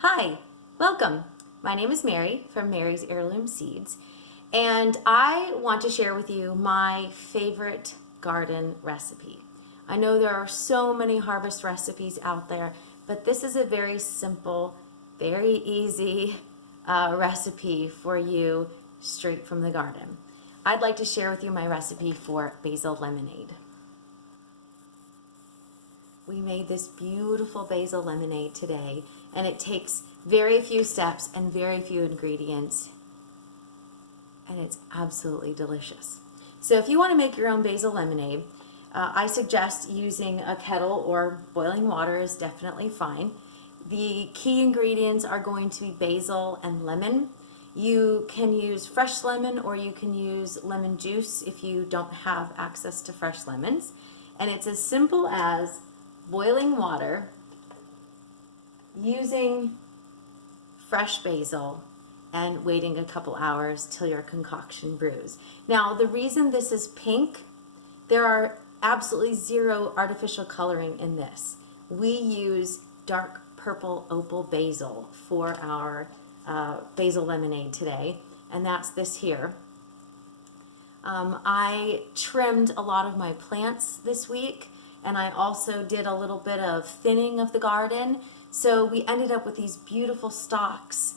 Hi, welcome. My name is Mary from Mary's Heirloom Seeds, and I want to share with you my favorite garden recipe. I know there are so many harvest recipes out there, but this is a very simple, very easy recipe for you straight from the garden. I'd like to share with you my recipe for basil lemonade. We made this beautiful basil lemonade today, and it takes very few steps and very few ingredients, and it's absolutely delicious. So if you want to make your own basil lemonade, I suggest using a kettle or boiling water is definitely fine. The key ingredients are going to be basil and lemon. You can use fresh lemon or you can use lemon juice if you don't have access to fresh lemons. And it's as simple as boiling water, using fresh basil, and waiting a couple hours till your concoction brews. Now, the reason this is pink, there are absolutely zero artificial coloring in this. We use dark purple opal basil for our basil lemonade today, and that's this here. I trimmed a lot of my plants this week, and I also did a little bit of thinning of the garden, so we ended up with these beautiful stalks.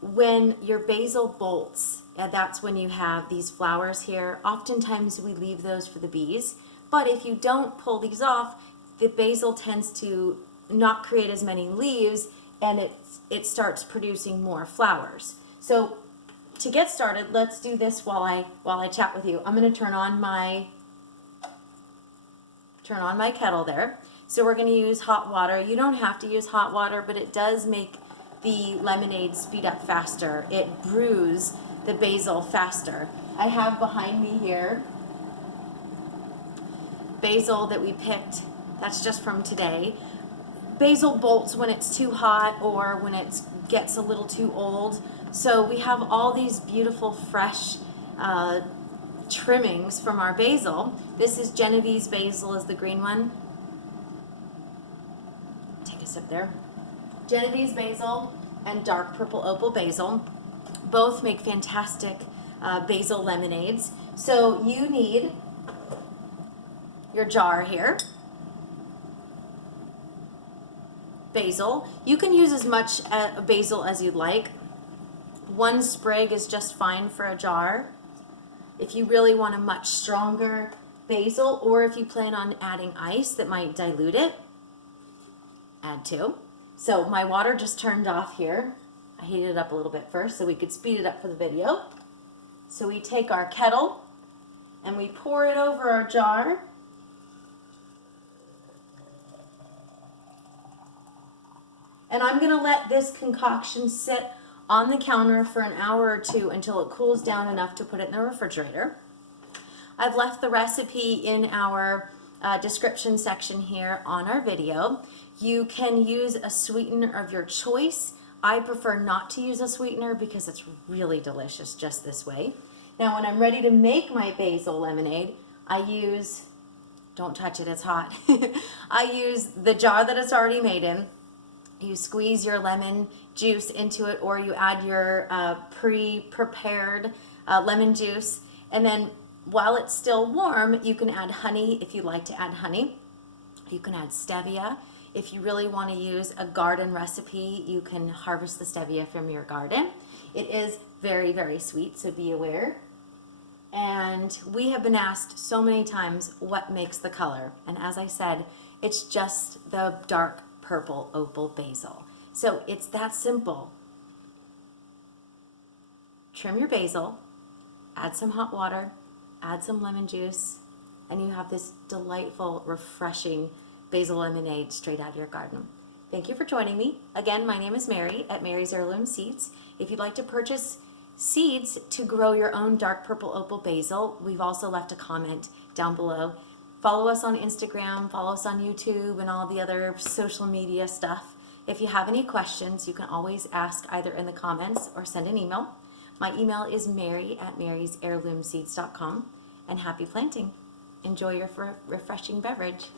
When your basil bolts, that's when you have these flowers here. Oftentimes we leave those for the bees, but if you don't pull these off, the basil tends to not create as many leaves, and it starts producing more flowers. So to get started, let's do this while I chat with you. I'm going to turn on my kettle there. So we're going to use hot water. You don't have to use hot water, but it does make the lemonade speed up faster. It brews the basil faster. I have behind me here basil that we picked. That's just from today. Basil bolts when it's too hot or when it gets a little too old. So we have all these beautiful fresh trimmings from our basil. This is Genovese basil, is the green one. Take a sip there. Genovese basil and dark purple opal basil both make fantastic basil lemonades. So you need your jar here. Basil. You can use as much basil as you'd like. One sprig is just fine for a jar. If you really want a much stronger basil, or if you plan on adding ice that might dilute it, add two. So my water just turned off here. I heated it up a little bit first so we could speed it up for the video. So we take our kettle and we pour it over our jar. And I'm going to let this concoction sit on the counter for an hour or two until it cools down enough to put it in the refrigerator. I've left the recipe in our description section here on our video. You can use a sweetener of your choice. I prefer not to use a sweetener because it's really delicious just this way. Now when I'm ready to make my basil lemonade, I use, don't touch it, it's hot. I use the jar that it's already made in. You squeeze your lemon juice into it, or you add your pre-prepared lemon juice, and then while it's still warm, you can add honey if you like to add honey. You can add stevia. If you really want to use a garden recipe, you can harvest the stevia from your garden. It is very, very sweet, so be aware. And we have been asked so many times what makes the color, and as I said, it's just the dark purple opal basil. So it's that simple. Trim your basil, add some hot water, add some lemon juice, and you have this delightful, refreshing basil lemonade straight out of your garden. Thank you for joining me. Again, my name is Mary at Mary's Heirloom Seeds. If you'd like to purchase seeds to grow your own dark purple opal basil, we've also left a comment down below. Follow us on Instagram, follow us on YouTube, and all the other social media stuff. If you have any questions, you can always ask either in the comments or send an email. My email is mary@marysheirloomseeds.com, and happy planting. Enjoy your refreshing beverage.